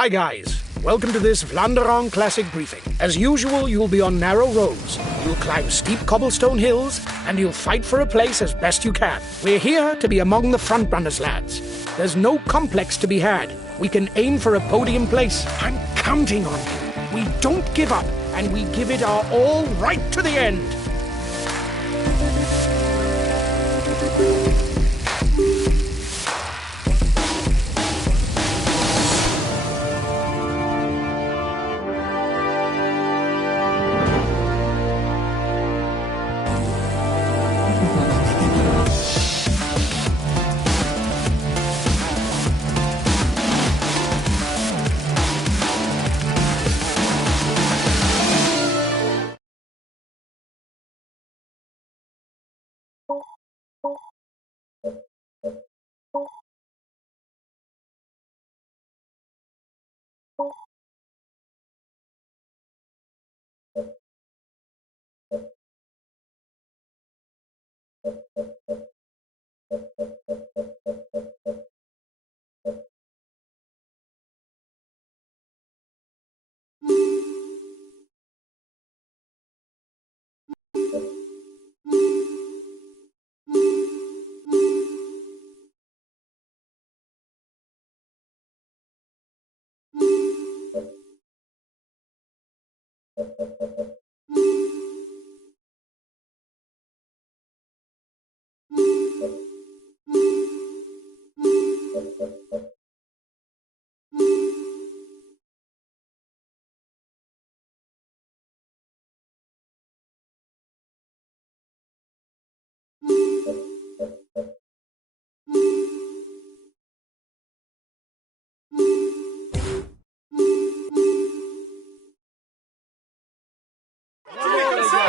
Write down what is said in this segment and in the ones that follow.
Hi guys, welcome to this Vlaanderen Classic briefing. As usual, you'll be on narrow roads, you'll climb steep cobblestone hills, and you'll fight for a place as best you can. We're here to be among the frontrunners, lads. There's no complex to be had. We can aim for a podium place. I'm counting on you. We don't give up, and we give it our all right to the end.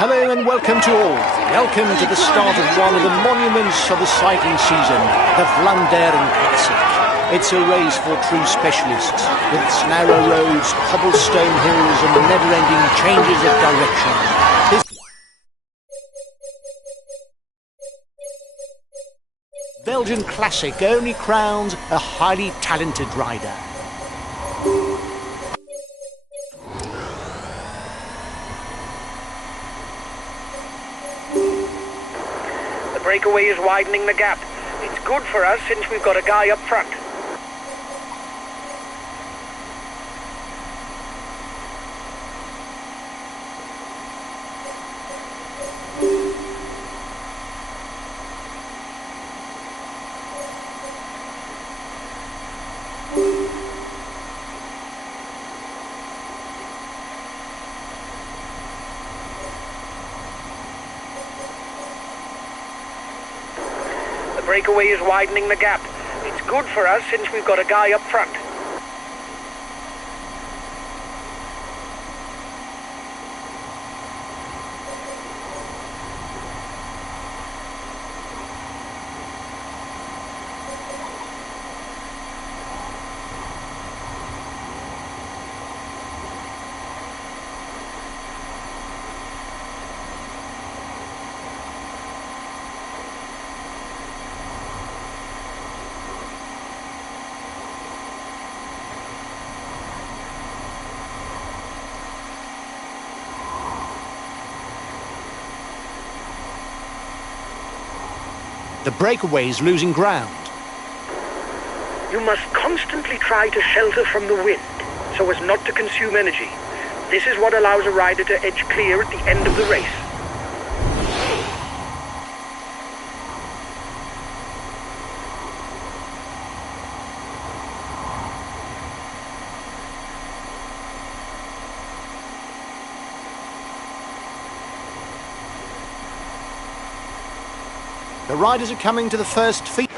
Hello and welcome to all. Welcome to the start of one of the monuments of the cycling season, the Vlaanderen Classic. It's a race for true specialists, with its narrow roads, cobblestone hills and never-ending changes of direction. This Belgian Classic only crowns a highly talented rider. Breakaway is widening the gap. It's good for us since we've got a guy up front. Breakaway is widening the gap. It's good for us since we've got a guy up front. The breakaway is losing ground. You must constantly try to shelter from the wind, so as not to consume energy. This is what allows a rider to edge clear at the end of the race. The riders are coming to the first feed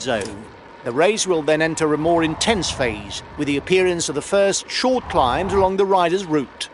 zone. The race will then enter a more intense phase, with the appearance of the first short climbs along the rider's route.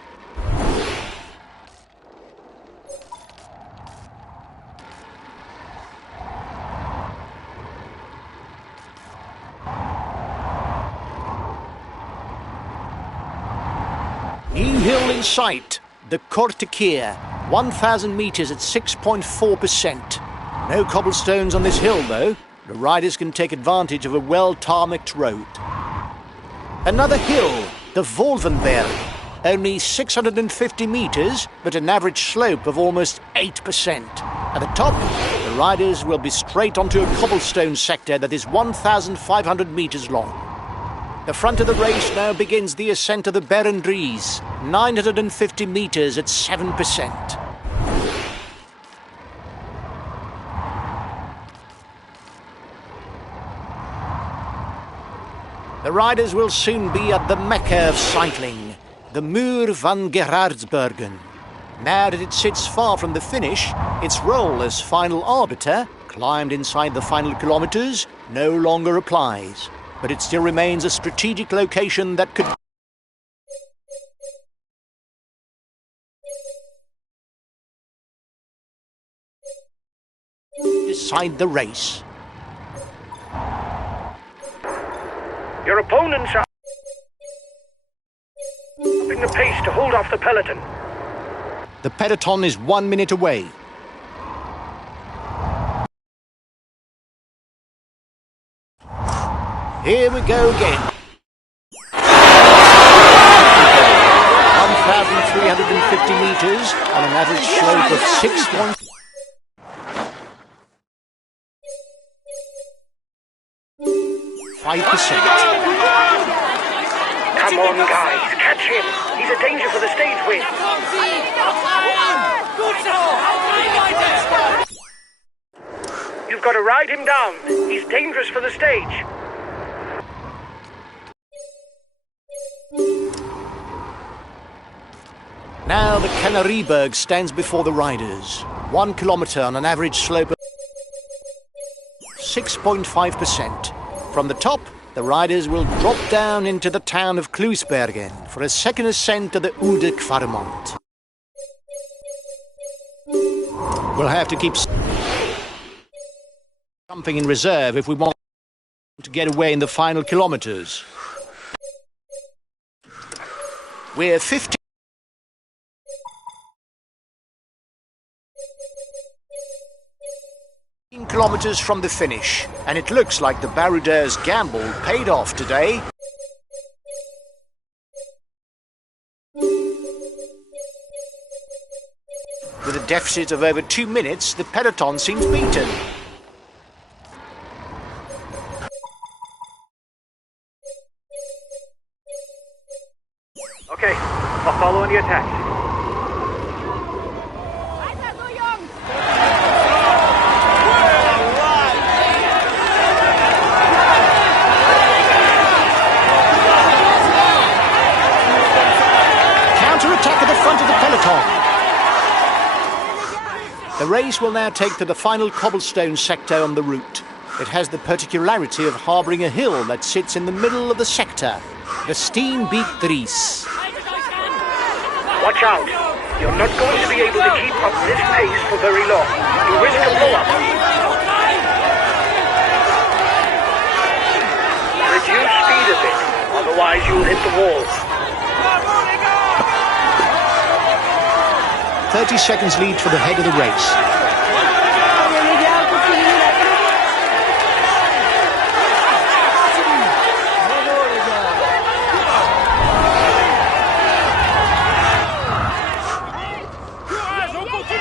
New hill in sight. The Kortekeer, 1,000 metres at 6.4%. No cobblestones on this hill, though. The riders can take advantage of a well-tarmacked road. Another hill, the Wolvenberg, only 650 meters, but an average slope of almost 8%. At the top, the riders will be straight onto a cobblestone sector that is 1,500 meters long. The front of the race now begins the ascent of the Berendries, 950 meters at 7%. The riders will soon be at the Mecca of cycling, the Muur van Gerardsbergen. Now that it sits far from the finish, its role as final arbiter, climbed inside the final kilometers, no longer applies. But it still remains a strategic location that could decide the race. Your opponents are upping the pace to hold off the peloton. The peloton is 1 minute away. Here we go again. 1,350 meters on an average slope of 6.5%. Come on, guys, catch him. He's a danger for the stage win. You've got to ride him down. He's dangerous for the stage. Now the Canarieberg stands before the riders. 1 kilometer on an average slope of 6.5%. From the top, the riders will drop down into the town of Kluisbergen for a second ascent to the Oude Kvaremont. We'll have to keep something in reserve if we want to get away in the final kilometers. We're 15 kilometers from the finish, and it looks like the Baroudeurs' gamble paid off today. With a deficit of over 2 minutes, the peloton seems beaten. Okay, I'll follow on the attack. Counter-attack at the front of the peloton. The race will now take to the final cobblestone sector on the route. It has the particularity of harbouring a hill that sits in the middle of the sector, the Steenbeek Dries. Watch out. You're not going to be able to keep up this pace for very long. You risk a blow-up. Reduce speed a bit, otherwise you'll hit the wall. 30 seconds lead for the head of the race.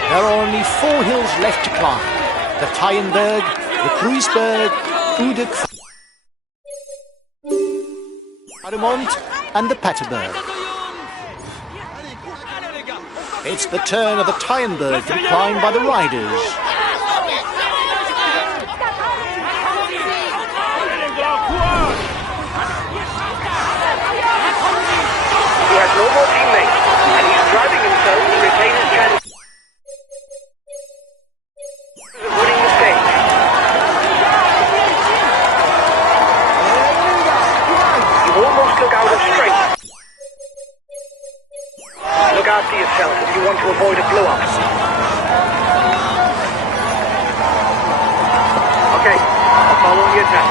There are only 4 hills left to climb. The Tyenberg, the Kruisberg, Oude Kvaremont and the Paterberg. It's the turn of the Tyenberg to be climbed by the riders. He has no more teammates, and he's driving himself to retain his chance of winning the stage. You almost look out of strength. Look after yourself if you want to avoid a blow-up. Okay, I'll follow the attack.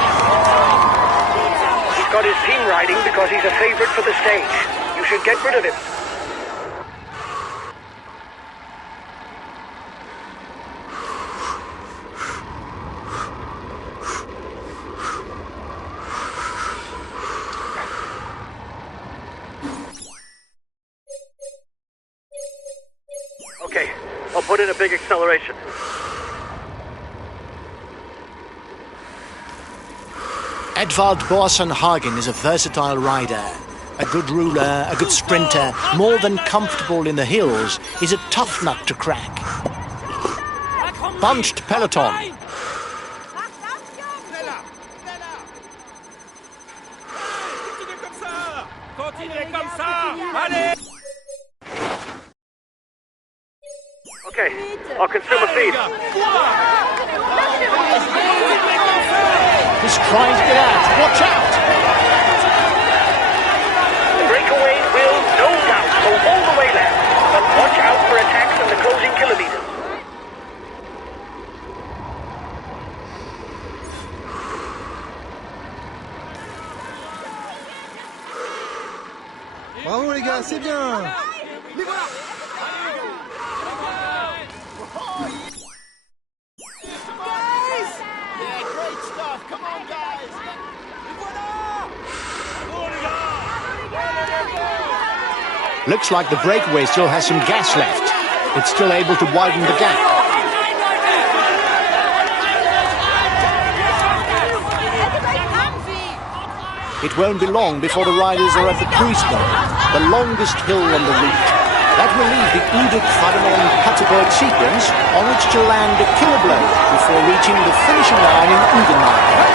He's got his team riding because he's a favourite for the stage. You should get rid of him. I'll put in a big acceleration. Edvard Boasson Hagen is a versatile rider. A good ruler, a good sprinter, more than comfortable in the hills, is a tough nut to crack. Bunched peloton. Okay, I'll consume a feed. He's trying to get out. Watch out! The breakaway will, no doubt, go all the way left, but watch out for attacks in the closing kilometers. Bravo les gars, c'est bien. Looks like the breakaway still has some gas left. It's still able to widen the gap. It won't be long before the riders are at the Kreuzberg, the longest hill on the route. That will leave the Ude-Quadernon-Paterberg sequence on which to land a killer blow before reaching the finishing line in Udenmark.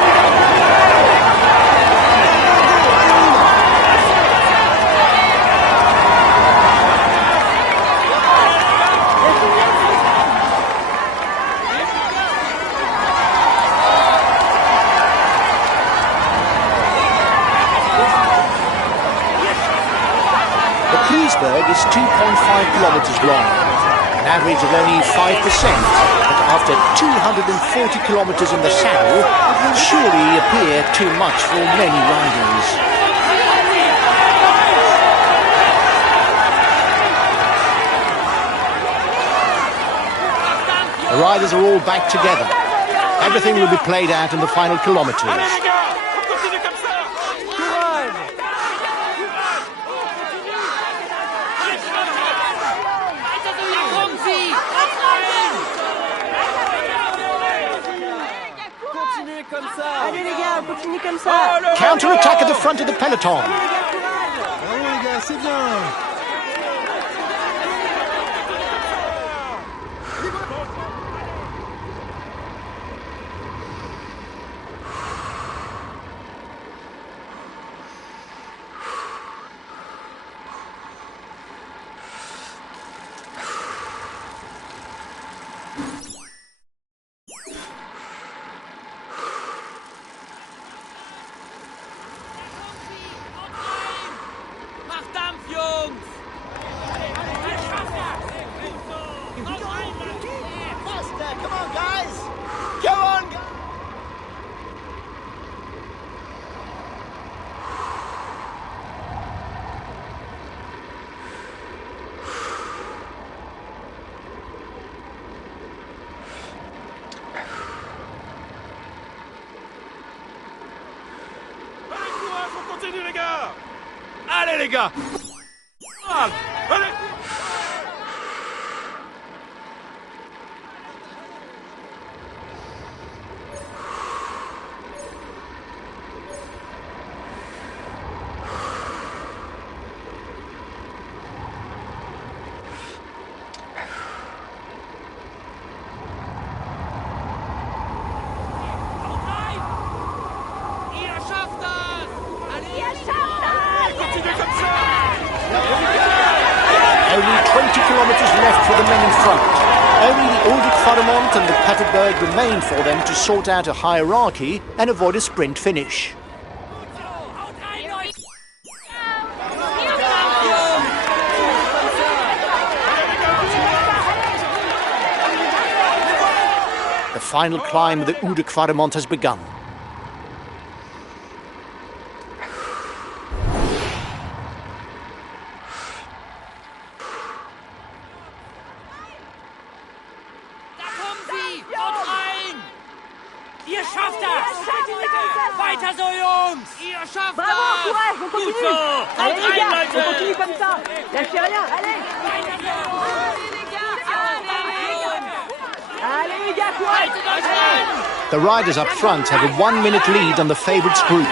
Kreuzberg is 2.5 kilometers long, an average of only 5%, but after 240 kilometers in the saddle, it will surely appear too much for many riders. The riders are all back together. Everything will be played out in the final kilometers. Allez les gars, continue comme ça. Counter-attack at the front of the peloton. Bravo les gars, c'est bien. Continue les gars! Allez les gars! Allez! Only 20 kilometers left for the men in front. Only the Ude-Quadernon and the Paterberg remain for them to sort out a hierarchy and avoid a sprint finish. The final climb of the Ude-Quadernon has begun. Ihr schafft das! Weiter so, Jungs! Ihr schafft das! Bravo, courage, on continue! Gut so! Allez les gars, Leute! on continue comme ça! Lâchez rien, allez! Weiter so! Allez, les gars! The riders up front have a 1 minute lead on the favourites group.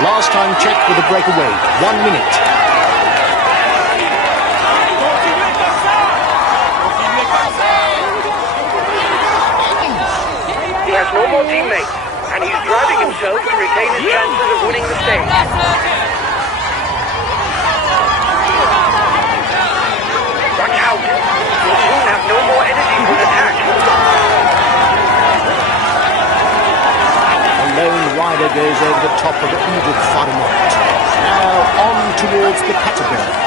Last time checked with a breakaway, 1 minute. He has no more teammates, and he's driving himself to retain his chances of winning the stage. Watch out! You'll soon have no more energy for an attack. A lone rider goes over the top of the intr-o. Now on towards the Paterberg.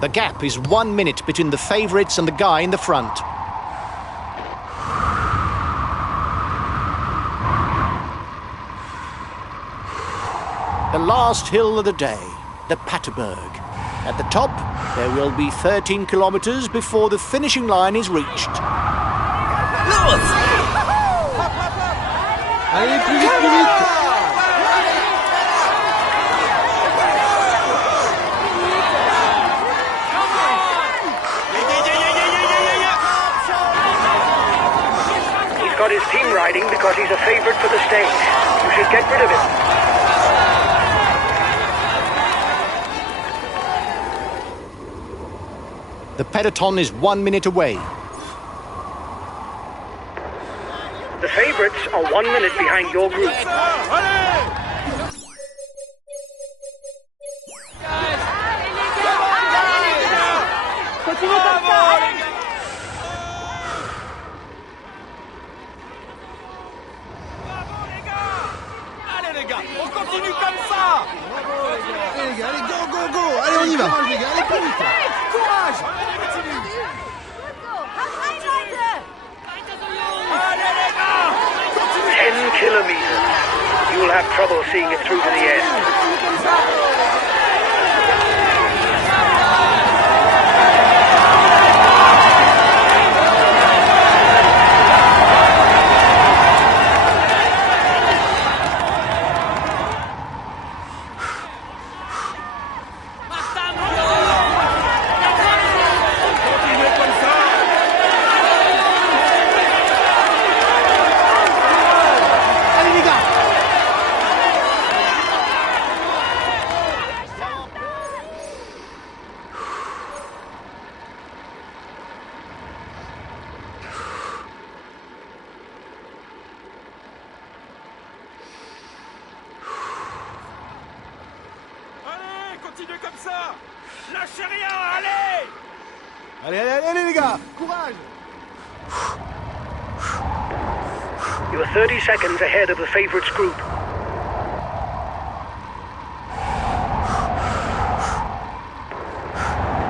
The gap is 1 minute between the favourites and the guy in the front. The last hill of the day, the Paterberg. At the top, there will be 13 kilometres before the finishing line is reached. Allez, plus vite, plus vite. He's got his team riding because he's a favourite for the stage. You should get rid of him. The peloton is 1 minute away. The favourites are 1 minute behind your group. Continue comme ça. Allez les gars, on continue comme ça. Allez les gars, allez, go, go, go. Allez, on y va. Courage, les gars, allez plus vite. Courage. Allez les gars, 10 kilometres. You'll have trouble seeing it through to the end. allez, continuez comme ça. Lâchez rien, allez. Allez, allez, allez, les gars. Courage. You're 30 seconds ahead of the favourites group.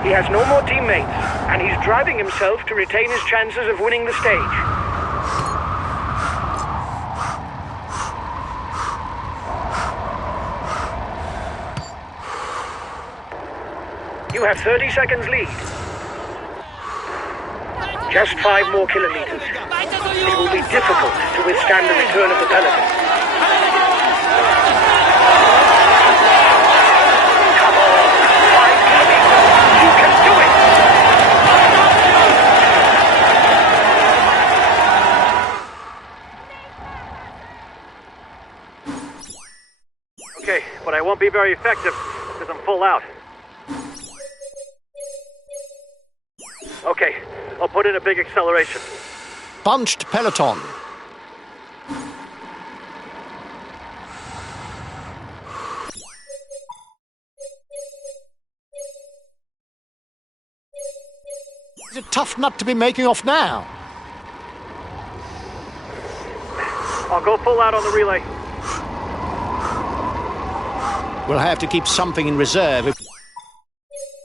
He has no more teammates, and he's driving himself to retain his chances of winning the stage. You have 30 seconds lead. Just 5 more kilometres. It will be difficult to withstand the return of the peloton. Come on, 5 kilometres. You can do it. Okay, but I won't be very effective because I'm full out. Okay, I'll put in a big acceleration. Bunched peloton. It's a tough nut to be making off now. I'll go full out on the relay. We'll have to keep something in reserve if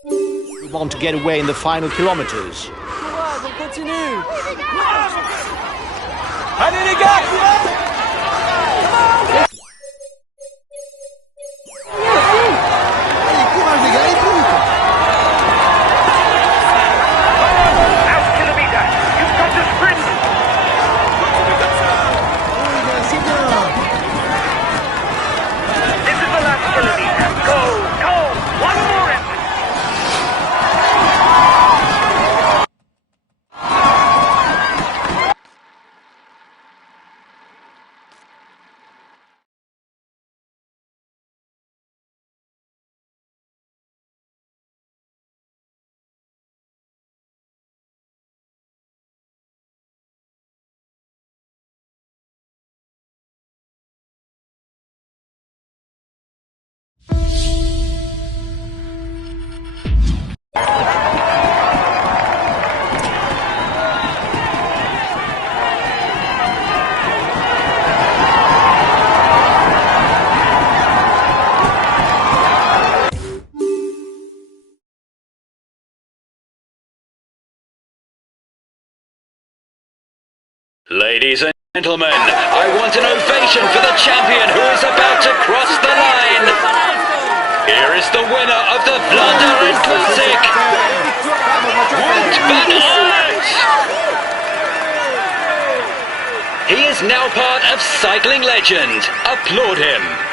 we want to get away in the final kilometres. Courage, on continue. Allez les gars, courage. Allez, courage, les gars, allez plus vite. Ladies and gentlemen, I want an ovation for the champion who is about to cross the line. Here is the winner of the Vlaanderen Classic, Multumesc. He is now part of cycling legend. Applaud him.